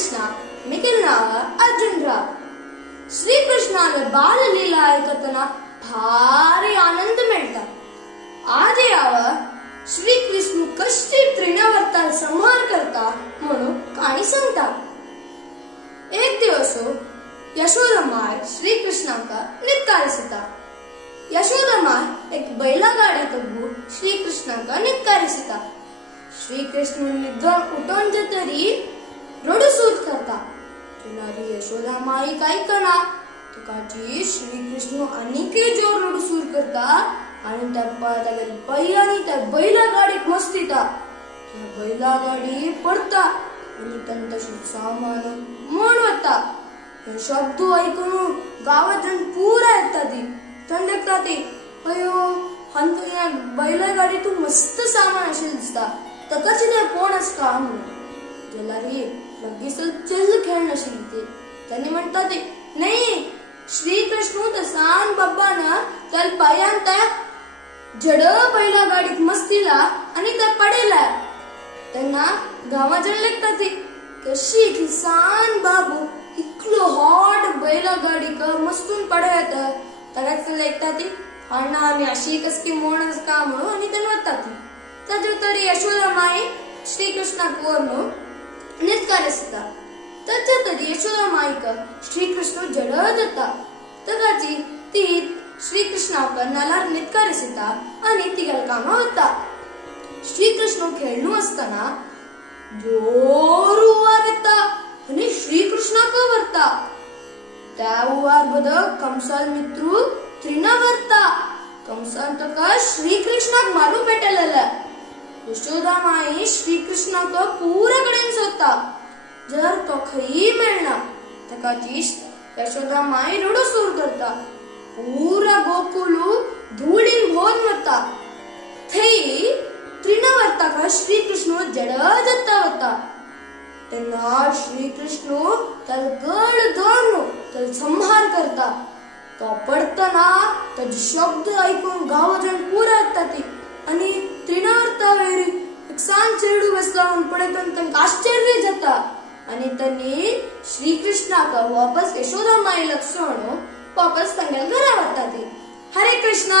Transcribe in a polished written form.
कृष्णा मिगील नाव अर्जुनराव. श्रीकृष्णाला बाललीला ऐकताना भारी आनंद मिळता. आज यावर श्रीकृष्ण कष्टी त्रिणावर्ताल संहार करता म्हणून कहाणी सांगता. एक दिवस यशोदमाय श्रीकृष्णाका नित्कारिसिता. यशोदमाय एक बैलागाडी तब्बू श्रीकृष्णाका नित्कारिसिता. श्रीकृष्ण निद्रान उठून तरी रडूसूर करता. तुलारी यशोदामाई काय कना तुकाची श्रीकृष्ण अनिके जोर रडूसूर करता आणि त्या बैलागाडीत मस्तीता. बैलागाडी पडता आणि तंतशी सामान मन वता. शब्द ऐकून गावात जण पुरा येता ती थंडकता ती. अयो हंत या बैलागाडीतून मस्त सामान असेल दिसता तकाची ते कोण असता त्याला रे लगेच चल खेळ नसेल ते. त्यांनी म्हणता ते नाही श्रीकृष्ण तसान बाबानं त्याला पायांत जड बैलागाडीत मस्तीला आणि त्या पडेला. त्यांना गावाजण लेखता ती कशी किसान बाबू इकलो हॉट बैलागाडी का मस्तून पडत तगाच लेखता ती अण्णा आणि अशी कसकी मोणच काम आणि त्यांना वाटता ती. त्याच्या तरी यशोदामाई श्रीकृष्णाक वरनो नित्कारिसिता. त्याच्या तरी यशोदामाईक श्रीकृष्ण जडत होता. तगाची ती श्रीकृष्णाक नालार नित्कारिसिता आणि तिगल कामा होता. श्रीकृष्ण खेळणू असताना जोर उवार येता आणि श्रीकृष्णाक वरता. त्या उवार बदक कंसाल मित्रू त्रिणावर्ता. कंसान तका श्रीकृष्णाक मारू पेटलेला. यशोदामाई श्रीकृष्णाक पुरा कडेन सोदता. जर तो खई मेळना तकाची यशोदामाई रडूसूर करता. पूरा गोकुलू धूळीन भोन वता. थई त्रिणावर्ताका श्रीकृष्ण जड जाता होता. तेन्ना श्रीकृष्ण त्याला गड धरून त्याला संहार करता. तो पडताना त्याचे शब्द ऐकून गावजण पुरा येता ती आणि त्रिणावर्ता वेरी एक सांग चेडू बसला पडताना त्यांना आश्चर्य जाता आणि त्यांनी श्रीकृष्णाका वापस यशोदामाई लक्षण वापस त्यांच्या घरा वता ती. हरे कृष्णा.